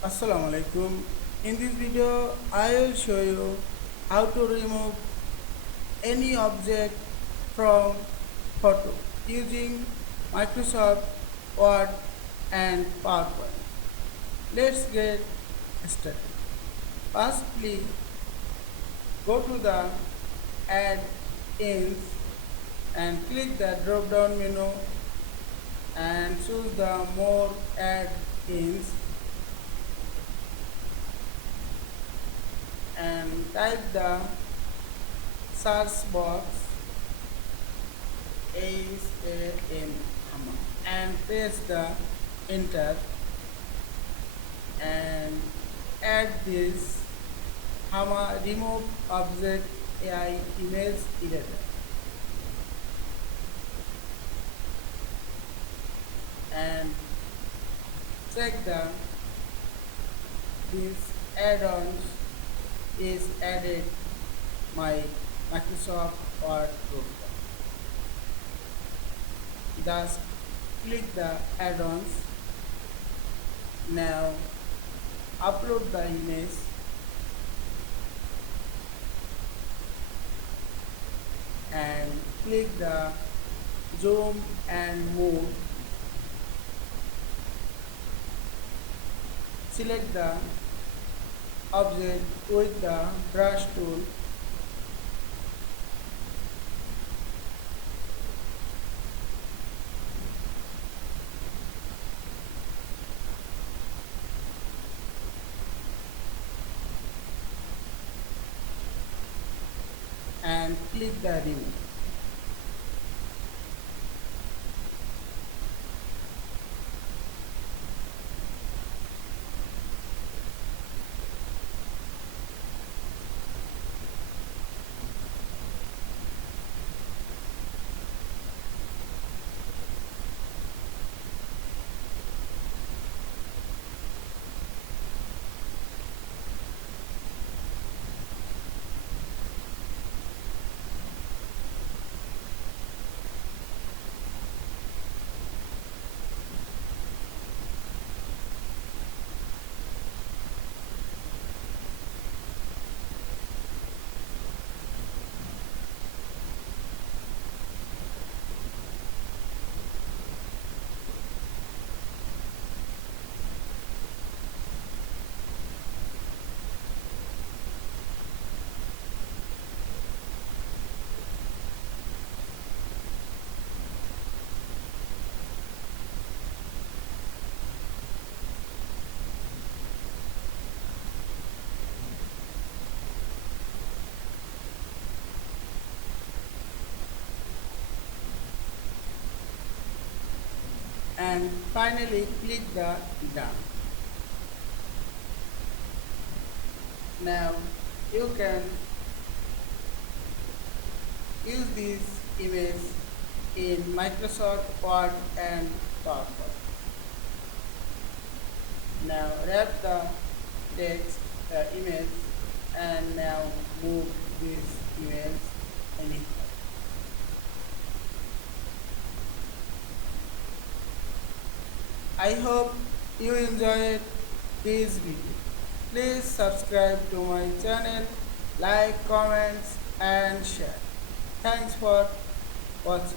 Assalamu Walaikum. In this video, I will show you how to remove any object from photo using Microsoft Word and PowerPoint. Let's get started. Firstly, go to the Add-ins and click the drop-down menu and choose the More Add-ins and type the search box ASAM and press the enter and add this remove object AI image editor and check these add-ons is added my Microsoft Word program. Just click the add-ons. Now upload the image and click the zoom and move. Select the object with the brush tool and click the remove. And finally click the done. Now you can use this image in Microsoft Word and PowerPoint. Now wrap the text, the image, and now move this image anywhere. I hope you enjoyed this video. Please subscribe to my channel, like, comments and share. Thanks for watching.